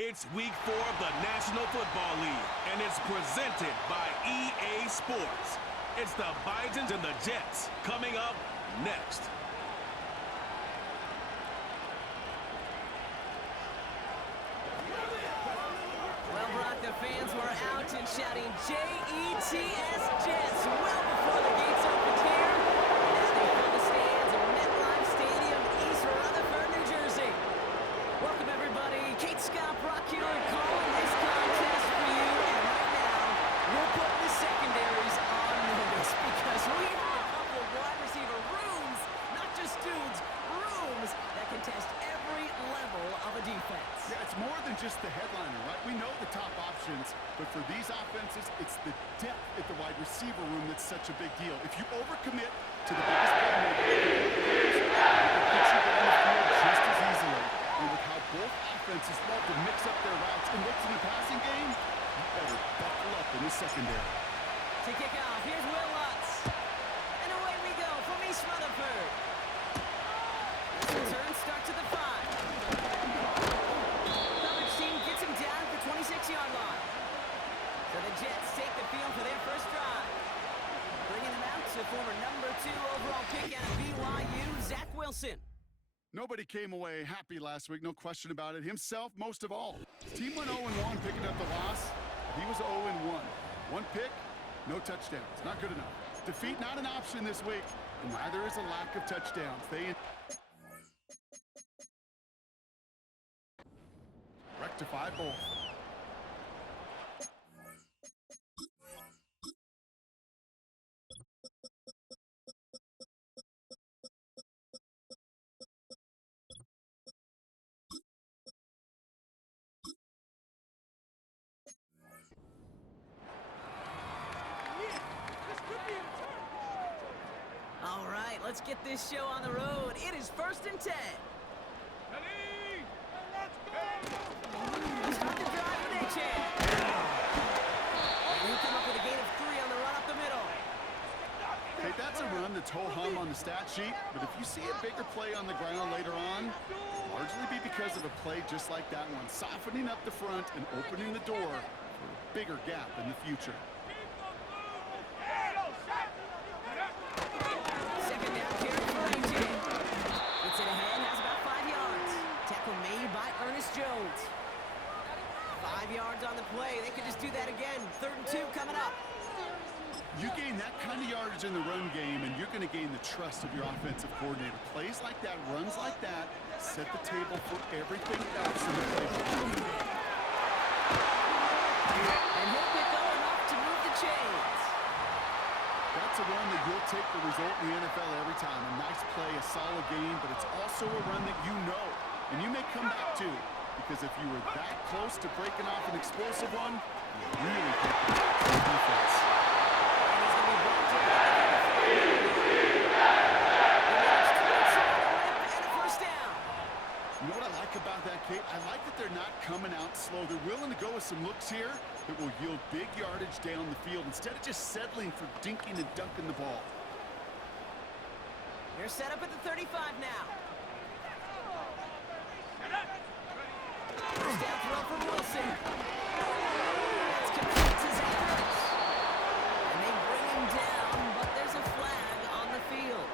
It's week 4 of the National Football League, and it's presented by EA Sports. It's the Bisons and the Jets coming up next. Well, Brock, the fans were out and shouting J-E-T-S, Jets, well before the gates opened here. And as they fill the stands at MetLife Stadium in East Rutherford, New Jersey. Welcome, everybody. Kate Scott, Brock here, calling this contest for you. And right now, we're putting the secondaries on notice because we have a couple of wide receiver rooms, not just dudes, rooms that can test every level of a defense. Yeah, it's more than just the headliner, right? We know the top options, but for these offenses, it's the depth at the wide receiver room that's such a big deal. If you overcommit to the biggest playmaker, it can put you down the field just as easily. And with how both offenses love to mix up their routes and looks in the passing game, you better buckle up in the secondary. To kick off, here's Will Lutz. And away we go from East Rutherford. This return starts at the 5. Coverage team gets him down at the 26-yard line. So the Jets take the field for their first drive. Bringing them out to former number 2 overall pick out of BYU, Zach Wilson. Nobody came away happy last week, no question about it. Himself, most of all. His team went 0-1, picking up the loss. He was 0-1. One pick, no touchdowns. Not good enough. Defeat not an option this week, and neither is a lack of touchdowns. They rectify both. All right, let's get this show on the road. It is 1st and 10. Ready? Start the drive with A-Chan. And he come up with a gain of 3 on the run up the middle. Okay, that's a run that's ho-hum on the stat sheet, but if you see a bigger play on the ground later on, largely be because of a play just like that one, softening up the front and opening the door for a bigger gap in the future. Second down carry for A-Chan. Gets it ahead, has about 5 yards. Tackle made by Ernest Jones. 5 yards on the play. They could just do that again. 3rd and 2 coming up. You gain that kind of yardage in the run game, and you're going to gain the trust of your offensive coordinator. Plays like that, runs like that, set the table for everything else in the playbook. And he'll get going up to move the chains. That's a run that you'll take the result in the NFL every time. A nice play, a solid game, but it's also a run that you know, and you may come back to, because if you were that close to breaking off an explosive one, you really take it to the defense. You know what I like about that, Kate? I like that they're not coming out slow. They're willing to go with some looks here that will yield big yardage down the field instead of just settling for dinking and dunking the ball. They're set up at the 35 now. First down throw from Wilson. That's complete to Zach Ertz. And they bring him down, but there's a flag on the field.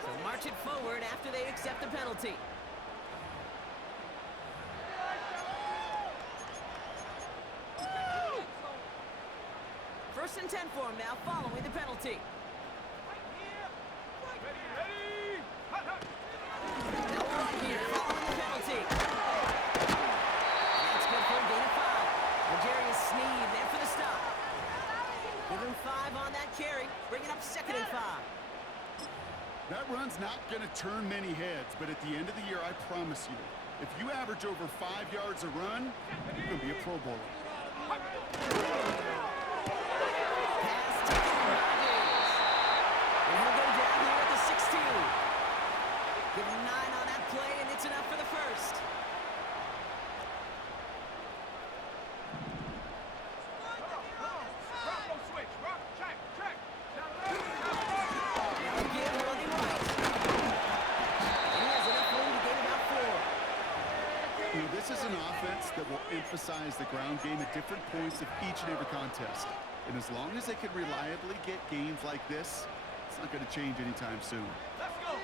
So march it forward after they accept the penalty. First and 10 for him now, following the penalty. Now on here, following the penalty. That's good for a gain of 5. L'Jarius Sneed there for the stop. Give him 5 on that carry, bringing up 2nd and 5. That run's not going to turn many heads, but at the end of the year, I promise you, if you average over 5 yards a run, you're going to be a Pro Bowler. And he'll go down here at the 16. Give him 9 on that play, and it's enough for the first. Now again, running right. And he has enough room to gain about 4. emphasize the ground game at different points of each and every contest. And as long as they can reliably get games like this, it's not going to change anytime soon. Let's go.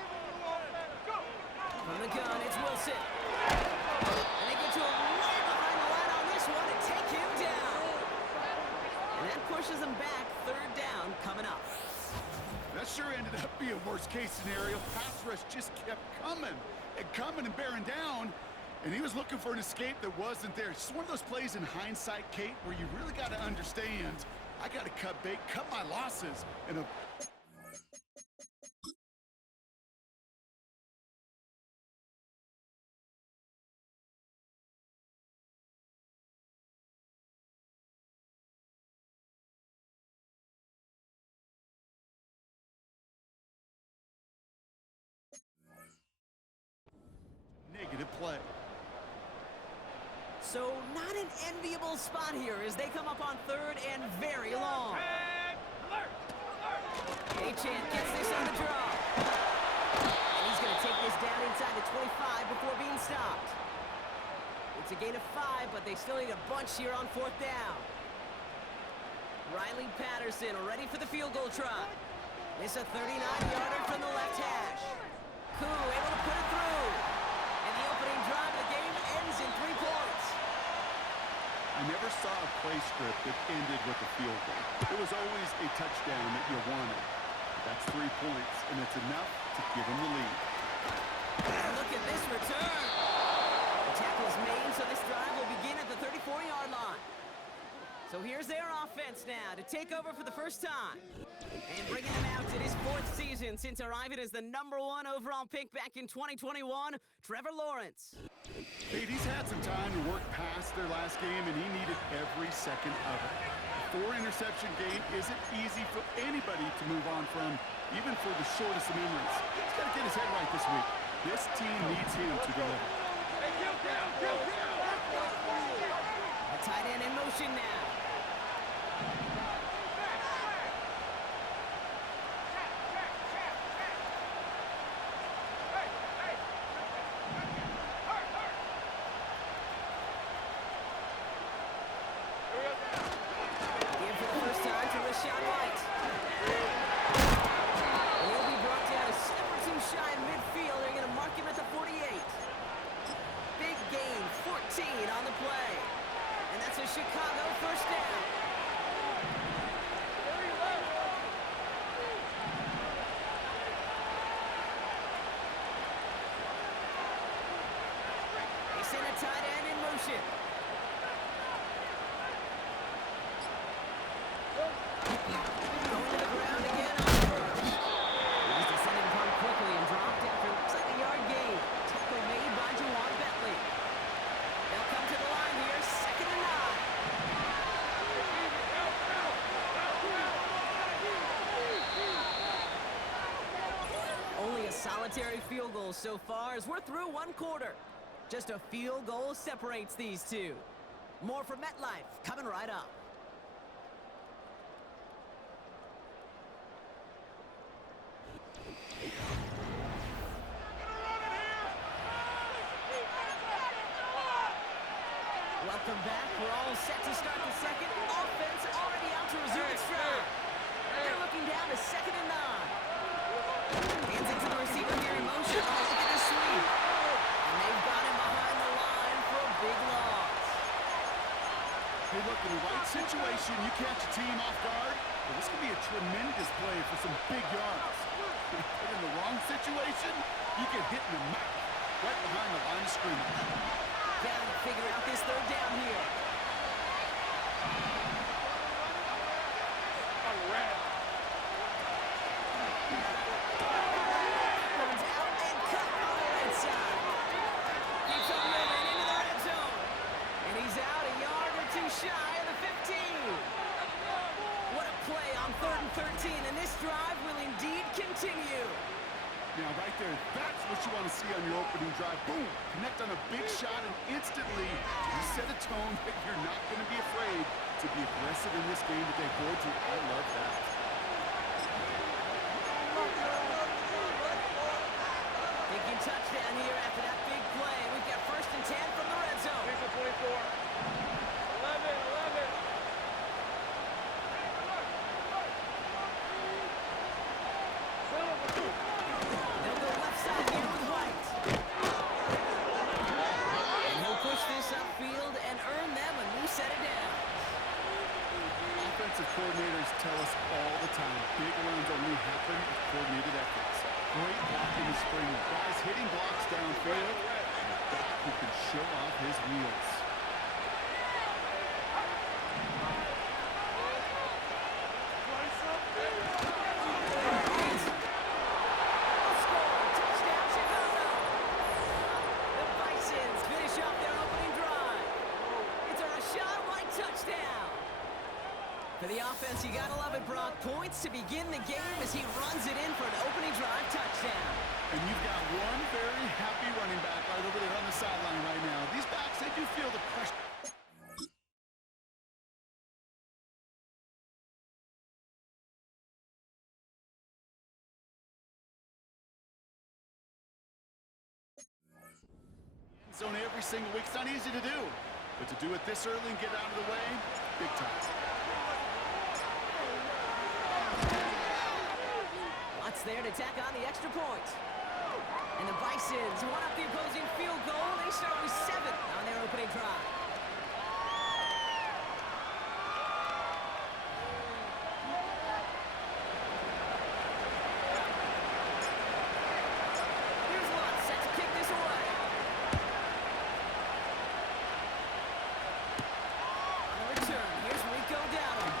From the gun, it's Wilson. And they get to him right behind the line on this one and take him down. And that pushes them back. Third down coming up. That sure ended up being a worst-case scenario. Pass rush just kept coming and bearing down. And he was looking for an escape that wasn't there. It's just one of those plays in hindsight, Kate, where you really got to understand, I got to cut bait, cut my losses. And negative play. So not an enviable spot here as they come up on third and very long. Achane gets this on the draw. And he's going to take this down inside the 25 before being stopped. It's a gain of 5, but they still need a bunch here on fourth down. Riley Patterson ready for the field goal try. It's a 39-yarder from the left hash. Koo able to put it through. And the opening drive of the game ends in 3 points. I never saw a play script that ended with a field goal. It was always a touchdown that you wanted. That's 3 points, and it's enough to give them the lead. And look at this return. The tackle's made, so this drive will begin at the 34-yard line. So here's their offense now to take over for the first time. And bringing them out in his 4th season since arriving as the '1 overall pick back in 2021, Trevor Lawrence. Kate, he's had some time to work past their last game, and he needed every second of it. A 4-interception game isn't easy for anybody to move on from, even for the shortest of memories. He's got to get his head right this week. This team needs him to deliver. A tight end in motion now. On the play. And that's a Chicago first down. They send a tight end in motion. Going to the ground again on first. He's descending upon quickly and dropped after it looks like a yard gain. Tackle made by Juwan Bentley. They'll come to the line here, 2nd and 9. Only a solitary field goal so far as we're through 1 quarter. Just a field goal separates these two. More from MetLife coming right up. Welcome back. We're all set to start the second. Offense already out to resume its drive. They're looking down to 2nd and 9. Hands into the receiver here in motion. Oh, look at the sweep. And they've got him behind the line for a big loss. Hey, look, in the right situation, you catch a team off guard, well, this could be a tremendous play for some big yards. But in the wrong situation, you get hit in the mouth right behind the line of scrimmage. Down to figure out this 3rd down here. Runs out and cut on the right side. Keeps on moving into the red zone. And he's out a yard or 2 shy of the 15. What a play on 3rd and 13, and this drive will indeed continue. Now, right there, that's what you want to see on your opening drive. Boom! Connect on a big shot, and instantly you set a tone that you're not going to be afraid to be aggressive in this game today. Boy, I love that. Thinking touchdown here after that big play. We've got 1st and 10 from the red zone. coaches tell us all the time, big runs only happen with coordinated efforts. Great block in the spring. Guys hitting blocks downfield. And a back who can show off his wheels. For the offense, you gotta love it, Brock. Points to begin the game as he runs it in for an opening drive touchdown. And you've got one very happy running back right over there on the sideline right now. These backs, they do feel the pressure. Zone every single week. It's not easy to do. But to do it this early and get out of the way, big time. Lots there to tack on the extra point. And the Bisons one up the opposing field goal. They start with 7 on their opening drive. Here's one set to kick this away. On the return, here's Rico Dowdle.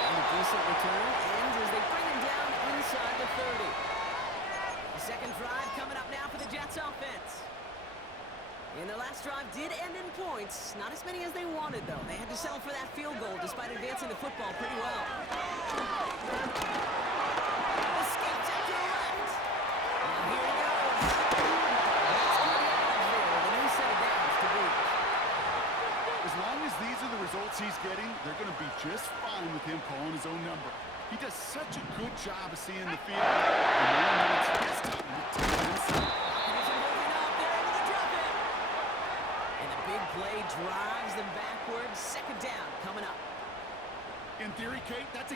And a decent return ends as they bring him down inside the 30. The second drive coming up now for the Jets offense. And their last drive did end in points. Not as many as they wanted, though. They had to settle for that field goal despite advancing the football pretty well. Escapes out to the left. And here he goes. That's good yardage there with a new set of downs to boot. As long as these are the results he's getting, they're going to be just fine with him calling his own number. He does such a good job of seeing the field. And now it's his time to take it inside. Big play drives them backwards. Second down coming up. In theory, Kate, that's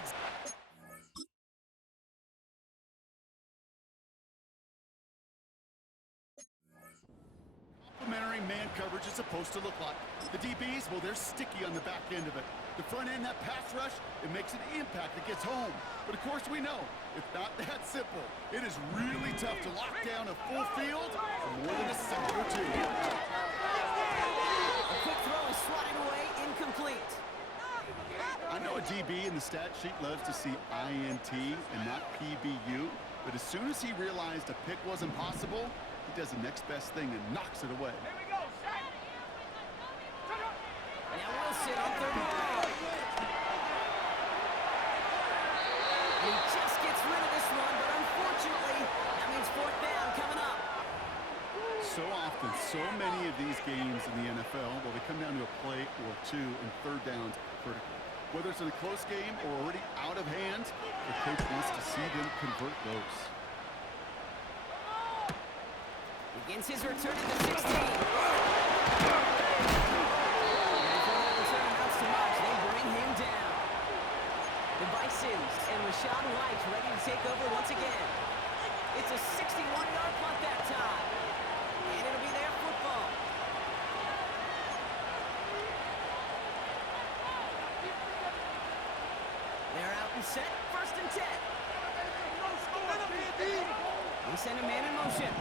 complementary man coverage is supposed to look like. The DBs, well, they're sticky on the back end of it. The front end, that pass rush, it makes an impact that gets home. But of course we know, it's not that simple. It is really tough to lock down a full field for more than a second or two. A quick throw is swatted away, incomplete. I know a DB in the stat sheet loves to see INT and not PBU, but as soon as he realized a pick wasn't possible, he does the next best thing and knocks it away. Now Wilson on third down. He just gets rid of this one, but unfortunately, that means fourth down coming up. So often, so many of these games in the NFL, well, they come down to a play or two, and third downs are critical. Whether it's in a close game or already out of hand, the coach wants to see them convert those. Begins his return at the 16. Before that return amounts to much, they bring him down. The Bisons and Rashad White ready to take over once again. It's a 61-yard punt that time. And it'll be their football. They're out and set, 1st and 10. They send a man in motion.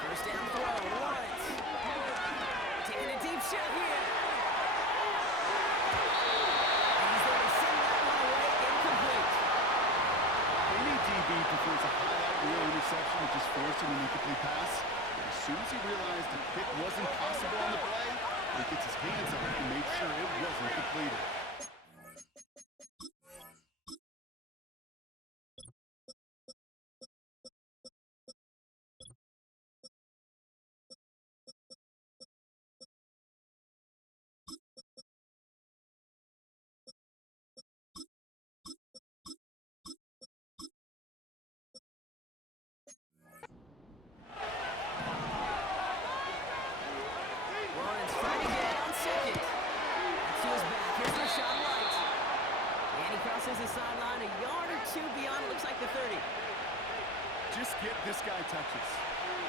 First down throw, Lawrence. Taking a deep shot here. And he's going to send that one away, incomplete. Any DB prefers a highlight reel interception, which is forcing an incomplete pass. Just get this guy touches.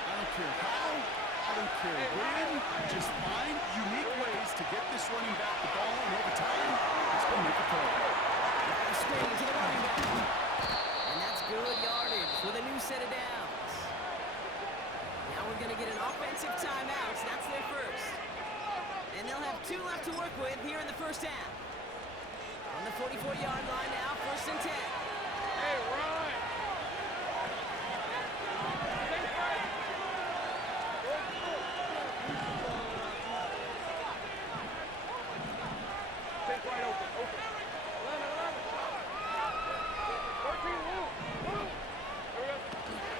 I don't care how, I don't care when. Just find unique ways to get this running back the ball, and over time, it's going to make a play. Screen to the running back. And that's good yardage with a new set of downs. Now we're going to get an offensive timeout. That's their first. And they'll have 2 left to work with here in the first half. On the 44-yard line now, 1st and 10. Hey, Ryan! Take right open. Open. 11. 13, move. Here we go.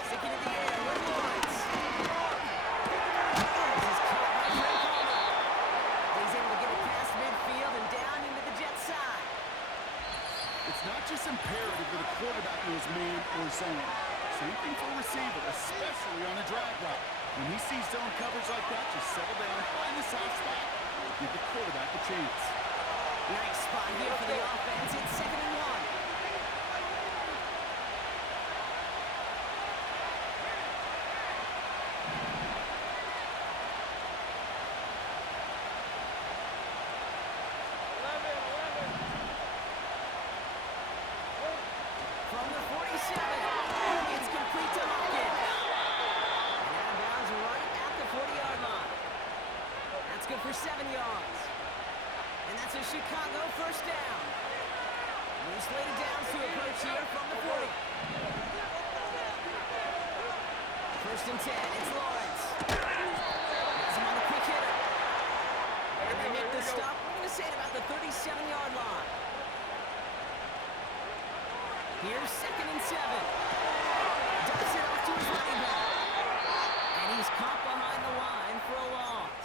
Sticking in the air with Lawrence. This is caught by Trey Palmer. He's able to get it past midfield and down into the Jets side. It's not just imperative that a quarterback knows man or zone. Same thing for a receiver, especially on a drag route. When he sees zone coverage like that, just settle down, find the soft spot, give the quarterback a chance. Nice spot here for the offense. It's 2nd and 1. From the 47, it's complete to Hopkins. And out of bounds right at the 40-yard line. That's good for 7 yards. And that's a Chicago first down. Loose weighted downs to approach here from the 40. 1st and 10, it's Lawrence. Has him on the quick hitter. And they make the stop, we're going to say it about the 37-yard line. Here's 2nd and 7. Dumps it off to his running back. And he's caught behind the line for a loss.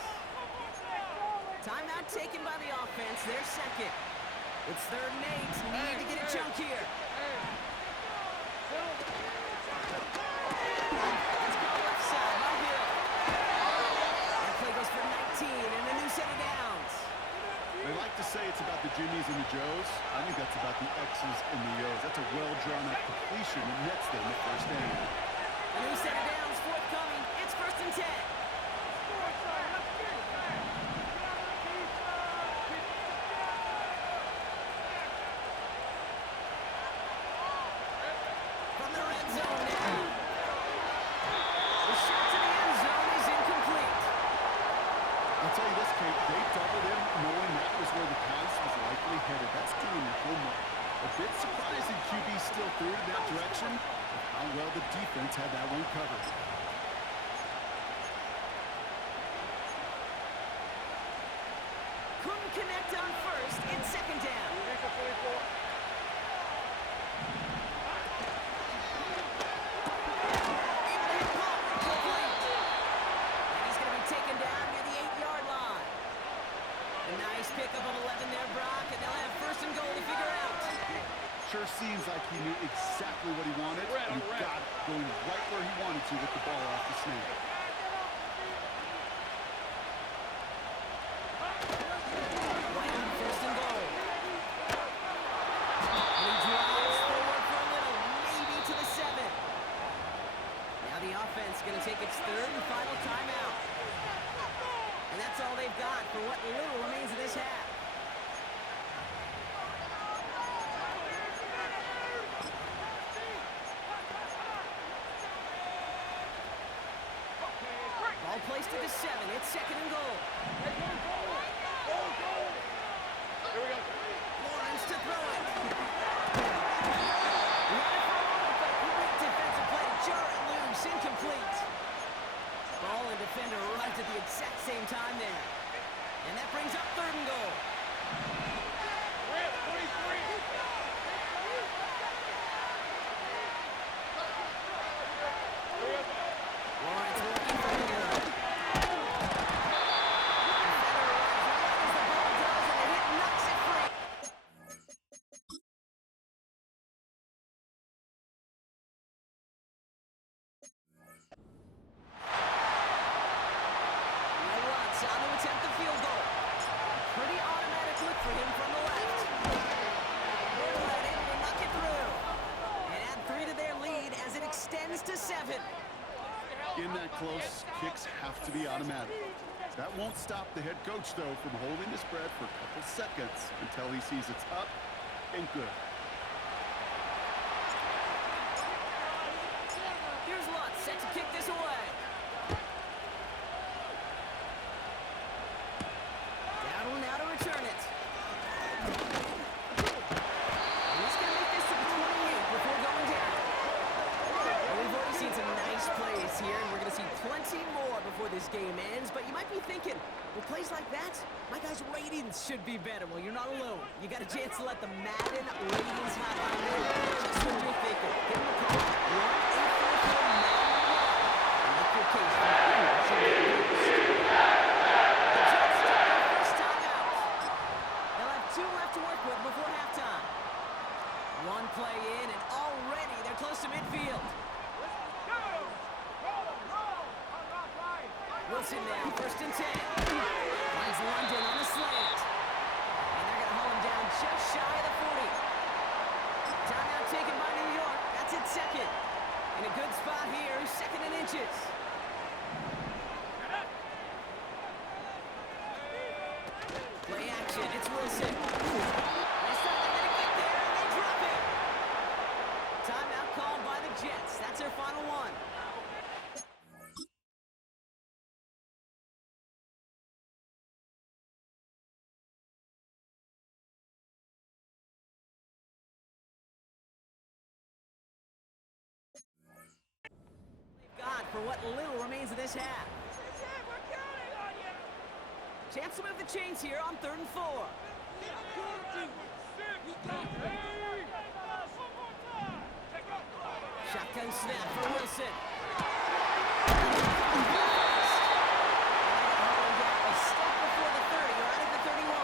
Timeout taken by the offense, their second. It's 3rd and 8, need to get a chunk here. Let's go left side, right here. That play goes for 19 and a new set of downs. They like to say it's about the Jimmies and the Joes. I think that's about the X's and the O's. That's a well-drawn-out completion that nets them the first down. A new set of downs forthcoming. It's 1st and 10. From the red zone now. The shot to the end zone is incomplete. I'll tell you this, Kate, they doubled him knowing that was where the pass was likely headed. That's doing your homework. A bit surprising QB still threw it in that direction, but how well the defense had that one covered. Couldn't connect on 1st. It's 2nd down. Able to hit Palmer, complete. And he's going to be taken down near the 8-yard line. A nice pickup of 11 there, Brock, and they'll have 1st and goal to figure out. Sure seems like he knew exactly what he wanted, and he got it, going right where he wanted to with the ball off the snap. Right on 1st and goal. And he drives forward for a little, maybe to the 7. Now the offense going to take its 3rd and final timeout. And that's all they've got for what little remains of this half. Ball placed to the 7. It's 2nd and goal. Here we go. Lawrence to throw it. Right for a moment, but great defensive play to jar it loose. Incomplete. Ball and defender arrived at the exact same time there. And that brings up 3rd and goal. We're at 43. Here we go. Lawrence looking for him. Defender close, kicks have to be automatic. That won't stop the head coach, though, from holding the spread for a couple seconds until he sees it's up and good. Here's Lutz set to kick this away. Down now to return it. And he's going to make this to the 28 before going down. Well, we've already seen some nice plays here, and we're going to see plenty more before this game ends. But you might be thinking, with plays like that, my guys' ratings should be better. Well, you're not alone. You got a chance to let the Madden ratings hotline know just what you're thinking. Give them a call. 1-844-MADDEN. Make your case for who should get the boost. The Jets take their first time out. They'll have 2 left to work with before halftime. 1 play in, and already they're close to midfield. Wilson now, 1st and 10. Finds London on the slant. And they're going to haul him down just shy of the 40. Timeout taken by New York. That's its 2nd. In a good spot here, 2nd and inches. Play action, it's Wilson. This time they're going to get there, and they drop it. Timeout called by the Jets. That's their final one. For what little remains of this half. Chance to move the chains here on 3rd and 4. Shotgun snap for Wilson. A step before the 30, right at the 31.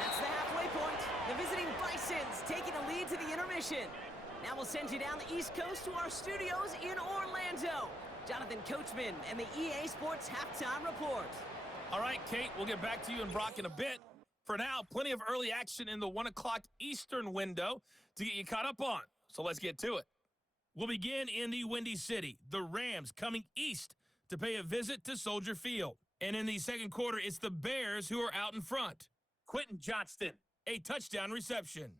That's the halfway point. The visiting Bisons taking a lead to the intermission. Now we'll send you down the East Coast to our studios in Orlando. Jonathan Coachman and the EA Sports Halftime Report. All right, Kate, we'll get back to you and Brock in a bit. For now, plenty of early action in the 1 o'clock Eastern window to get you caught up on. So let's get to it. We'll begin in the Windy City. The Rams coming east to pay a visit to Soldier Field. And in the second quarter, it's the Bears who are out in front. Quentin Johnston, a touchdown reception.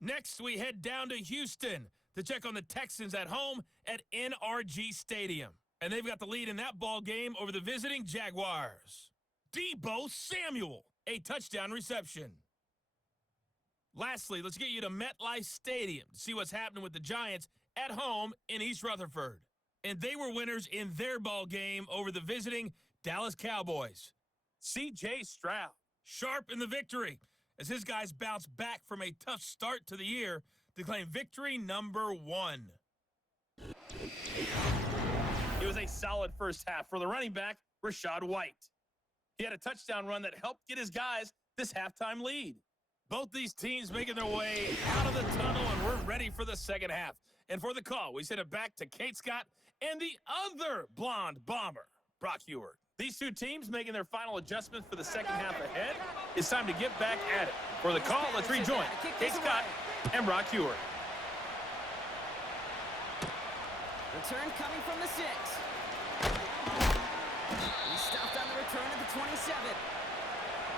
Next, we head down to Houston to check on the Texans at home at NRG Stadium. And they've got the lead in that ball game over the visiting Jaguars. Deebo Samuel, a touchdown reception. Lastly, let's get you to MetLife Stadium to see what's happening with the Giants at home in East Rutherford. And they were winners in their ball game over the visiting Dallas Cowboys. C.J. Stroud, sharp in the victory, as his guys bounce back from a tough start to the year to claim victory number 1. It was a solid first half for the running back, Rachaad White. He had a touchdown run that helped get his guys this halftime lead. Both these teams making their way out of the tunnel, and we're ready for the second half. And for the call, we send it back to Kate Scott and the other blonde bomber, Brock Heward. These two teams making their final adjustments for the second half ahead. It's time to get back at it. For the call, let's rejoin Kate Scott and Brock Heward. Return coming from the 6. He stopped on the return at the 27.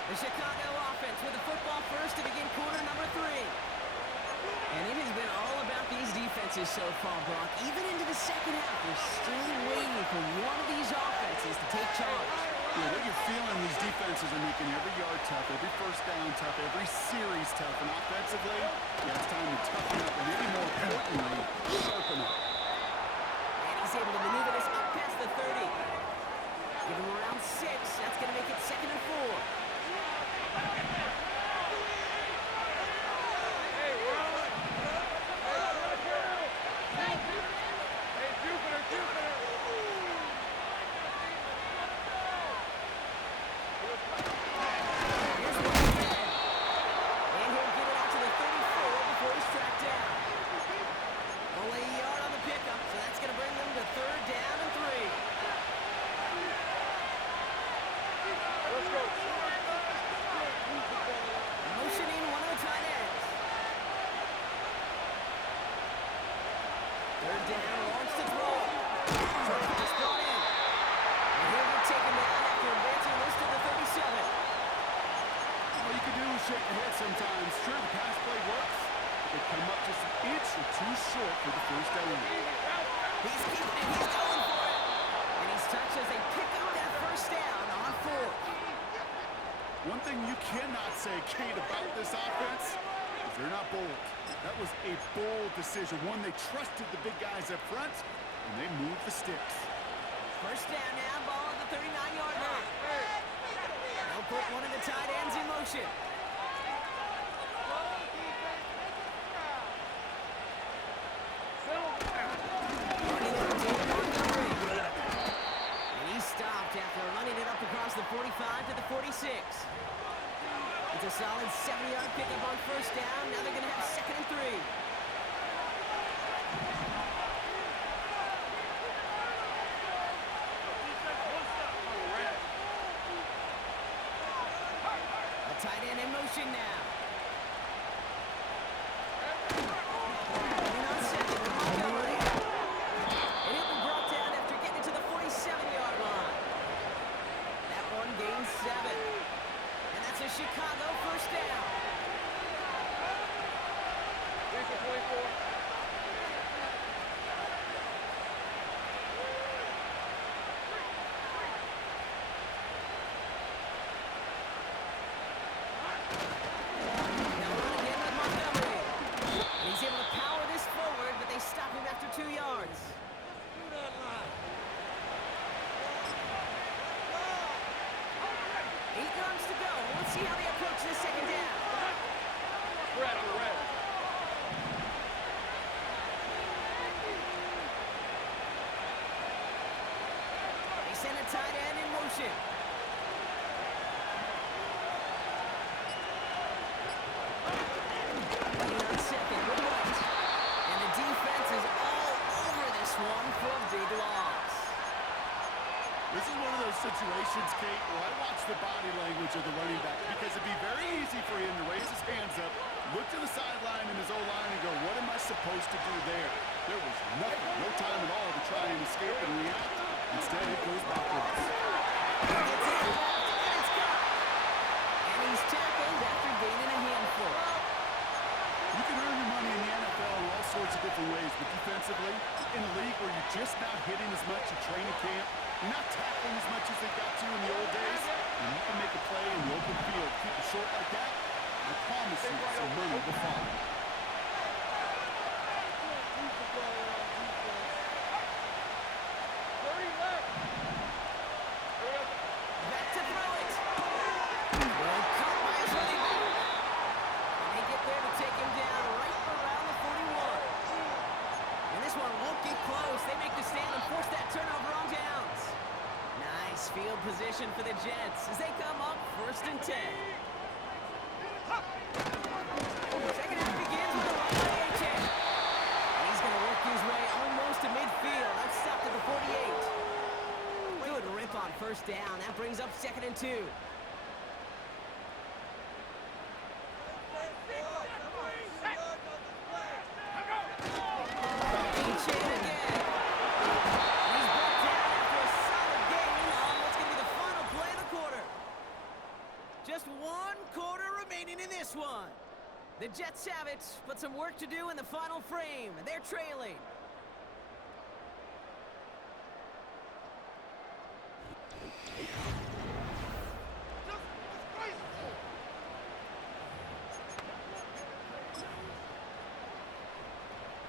The Chicago offense with the football first to begin quarter number 3. And it has been all about these defenses so far, Brock. Even into the second half, we're still waiting for one of these offenses to take charge. Yeah, what you're feeling, these defenses are making every yard tough, every first down tough, every series tough. And offensively, yeah, it's time to toughen up, and maybe more importantly, sharpen up. And he's able to maneuver this up past the 30. Give him around 6. That's going to make it 2nd and 4. Let's go. shake your head sometimes. Sure, the pass play works, but they come up just an inch or two short for the first down. He's keeping it. He's going for it. And he's touched as they pick up that first down on 4. One thing you cannot say, Kate, about this offense is they're not bold. That was a bold decision. One, they trusted the big guys up front, and they moved the sticks. First down now, ball at the 39-yard line. They'll put one of the tight ends in motion. And he stopped after running it up across the 45 to the 46. It's a solid 70-yard pickup on first down. Now they're going to have 2nd and 3. Tight end in motion now. And on second, Montgomery. And it will be brought down after getting it to the 47-yard line. That one gains 7. And that's a Chicago first down. 24. Now run again with Montgomery. And he's able to power this forward, but they stop him after 2 yards. 8 yards to go. Let's see how they approach this second down. Red on the red. They send a tight end in motion. Running on second with White. And the defense is all over this one for a big loss. This is one of those situations, Kate, where I watch the body language of the running back because it'd be very easy for him to raise his hands up, look to the sideline in his O-line and go, what am I supposed to do there? There was nothing, no time at all to try and escape and react. Instead, it goes backwards. He gets it left, and it's got. And he's tackled after gaining a handful. You can earn your money in the NFL in all sorts of different ways, but defensively, in a league where you're just not hitting as much in training camp, you're not tackling as much as they got to in the old days, and you can make a play in the open field, keep it short like that, I promise you some money will follow. 30 left. Back to throw it. Well caught by his running back. And they get there to take him down right around the 41. And this one won't get close. They make the stand and force that turnover on downs. Nice field position for the Jets as they come up 1st and 10. Second half begins with a run by A.J. And he's going to work his way almost to midfield. That's stopped at the 48. Good rip on first down. That brings up 2nd and 2. A.J. again. He's brought down after a solid gain on what's going to be the final play of the quarter. Just 1 quarter remaining in this one. The Jets have it, but some work to do in the final frame. They're trailing.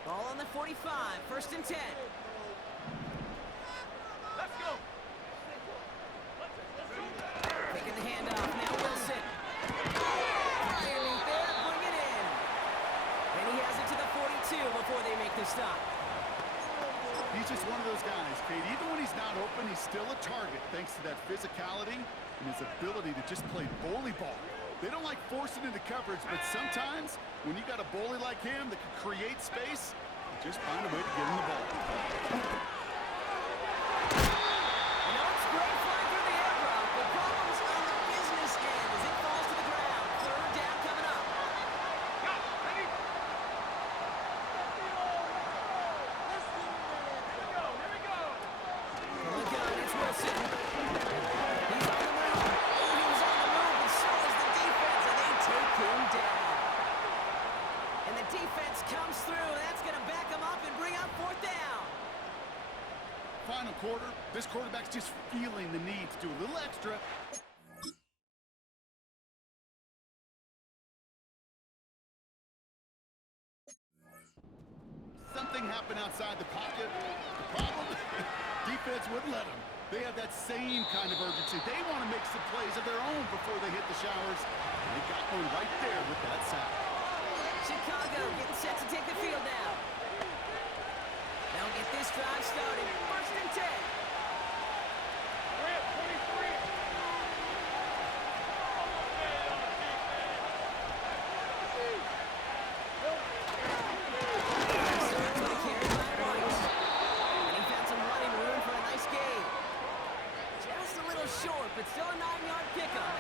Ball on the 45, 1st and 10. Let's go. Taking the handoff, now Wilson. Underneath there, bring it in. And he has it to the 42 before they make the stop. He's just one of those guys, Kate. Even when he's not open, he's still a target thanks to that physicality and his ability to just play bully ball. They don't like forcing into coverage, but sometimes when you got a bully like him that can create space, you just find a way to get him the ball. You know, it's great flying through the air route, but problems on the business end as it falls to the ground. 3rd down coming up. Here we go. From the gun, it's Wilson. He's on the move. Oh, he was on the move, and so is the defense, and they take final quarter, this quarterback's just feeling the need to do a little extra. Something happened outside the pocket. The problem? Defense wouldn't let them. They have that same kind of urgency. They want to make some plays of their own before they hit the showers. And they got one right there with that sack. Chicago getting set to take the field now. They'll get this drive started. First and 10. But still a 9-yard pickup.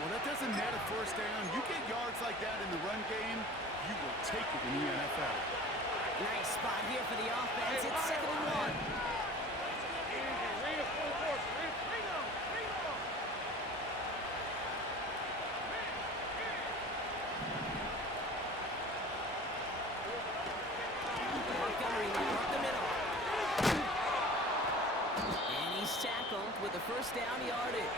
Well, that doesn't net a first down. You get yards like that in the run game, you will take it in the NFL. Nice spot here for the offense. It's 2nd and 1. With the first down yardage.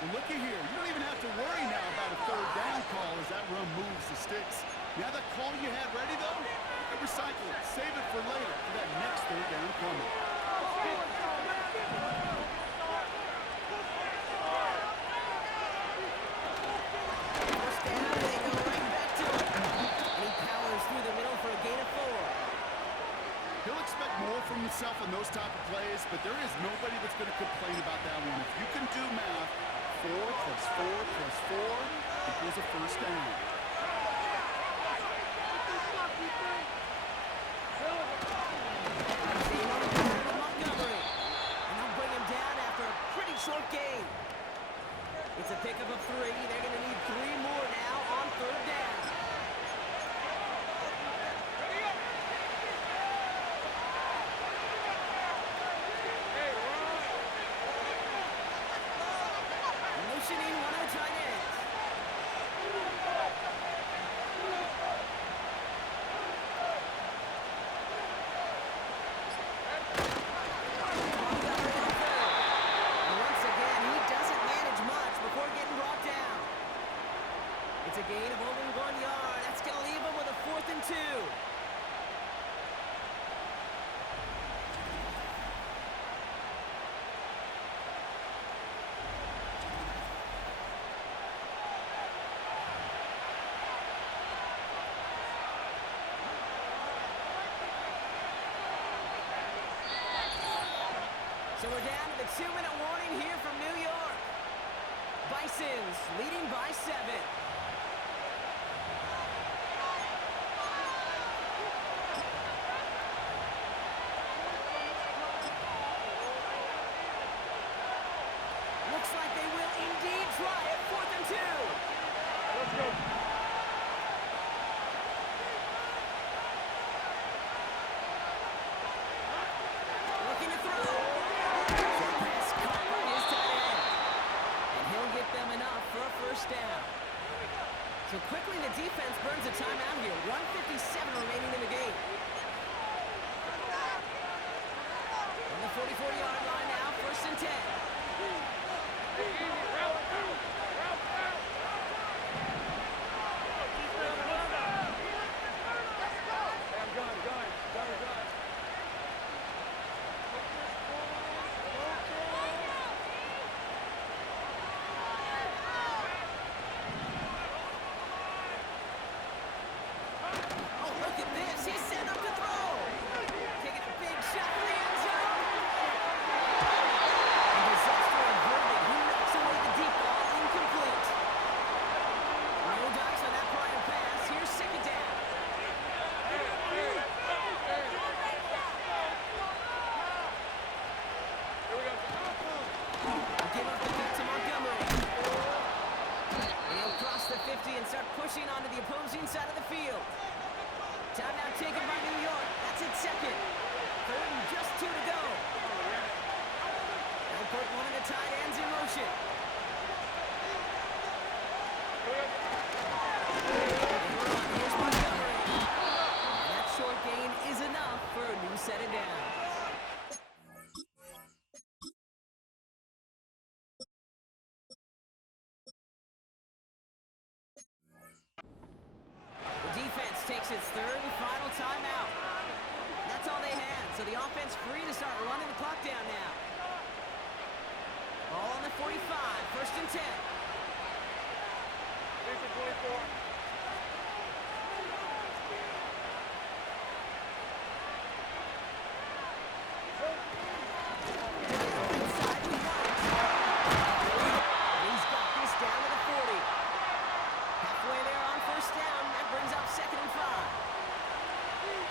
Well, looky here. You don't even have to worry now about a third down call as that run moves the sticks. Now that call you had ready, though, you can recycle it. Save it for later for that next third down coming. First down, they go right back to it. And he powers through the middle for a gain of 4. He'll expect more from himself on those type of plays, but there is nobody that's going to complain about that one. If you can do math, 4 plus 4 plus 4 equals a first down. Montgomery. And they'll bring him down after a pretty short gain. It's a pickup of 3. They're going to need 3 more now on third down. It's a gain of only 1 yard. That's going to leave him with a 4th and 2. So we're down to the 2-minute warning here from New York. Bisons leading by 7. Looks like they will indeed try it. 4th and 2. Let's go. Looking to throw. Short pass caught by his tight end. And he'll get them enough for a first down. So quickly the defense burns a timeout here. 1:57 remaining in the game. On the 44-yard line now, 1st and 10. Pushing onto the opposing side of the field. Timeout taken by New York. That's its 2nd. 3rd and just 2 to go. They'll put one of the tight ends in motion. Here's Montgomery. And that short gain is enough for a new set of downs. The defense takes its third and final timeout. That's all they had, so the offense free to start running the clock down now. Ball on the 45, first and 10. Here's the 24. Inside to White. He's got this down to the 40. Halfway there on first down. That brings up second and 5.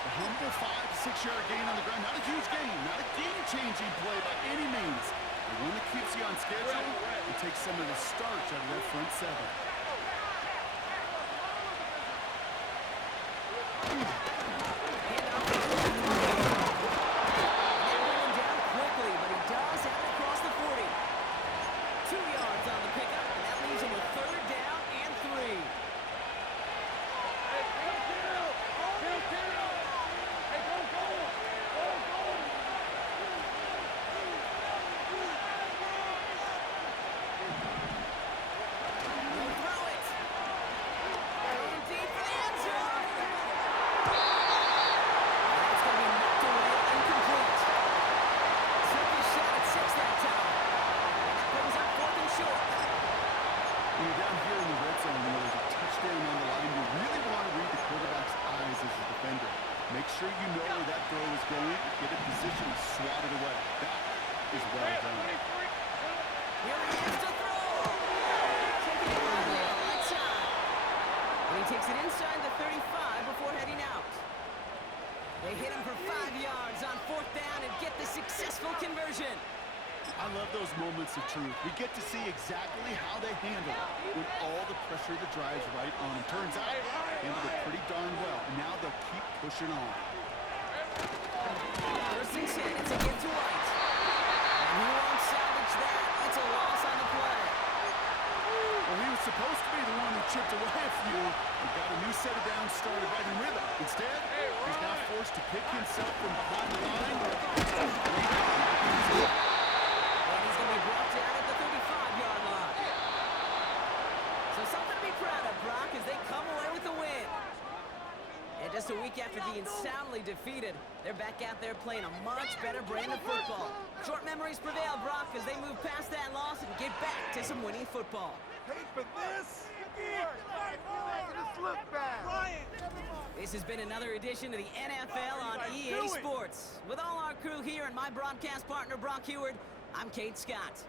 A humble 5 to 6 yard gain on the ground. Not a huge gain, not a game-changing play by any means. But one that keeps you on schedule and takes some of the starch out of that front seven. Handoff to the left. They bring him down quickly, but he does have it across the 40. 2 yards on the pickup, and that leaves him with third down and 3. Hey, go, Kirill! Hey, go, go! Go, go! He'll throw it. Going deep for the end zone. That's going to be knocked away incomplete. Took his shot at 6 that time. And that brings up fourth and short. When you're down here in the red zone, when there's a touchdown on the line, you really want to read the quarterback's eyes as a defender. Make sure you know where that throw is going. Get a position to swat it away. That is well done. Here he is to throw. Taking it on the right side. And he takes it inside the 35 before heading out. They hit him for 5 yards on fourth down and get the successful conversion. I love those moments of truth. We get to see exactly how they handle it when all the pressure that drives right on them. Turns out, handled it pretty darn well. And now they'll keep pushing on. First and 10, it's again to White. And he won't salvage that. It's a loss on the play. Well, he was supposed to be the one who chipped away a few and got a new set of downs started right in rhythm. Instead, he's now forced to pick himself from behind the line. And he's going to be brought down at the 35-yard line. So something to be proud of, Brock, as they come away with the win. And just a week after being soundly defeated, they're back out there playing a much better brand of football. Short memories prevail, Brock, as they move past that loss and get back to some winning football. Pay for this? Just look back. This has been another edition of the NFL on EA Sports. With all our crew here and my broadcast partner, Brock Heward, I'm Kate Scott.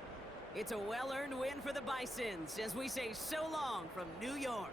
It's a well-earned win for the Bisons as we say so long from New York.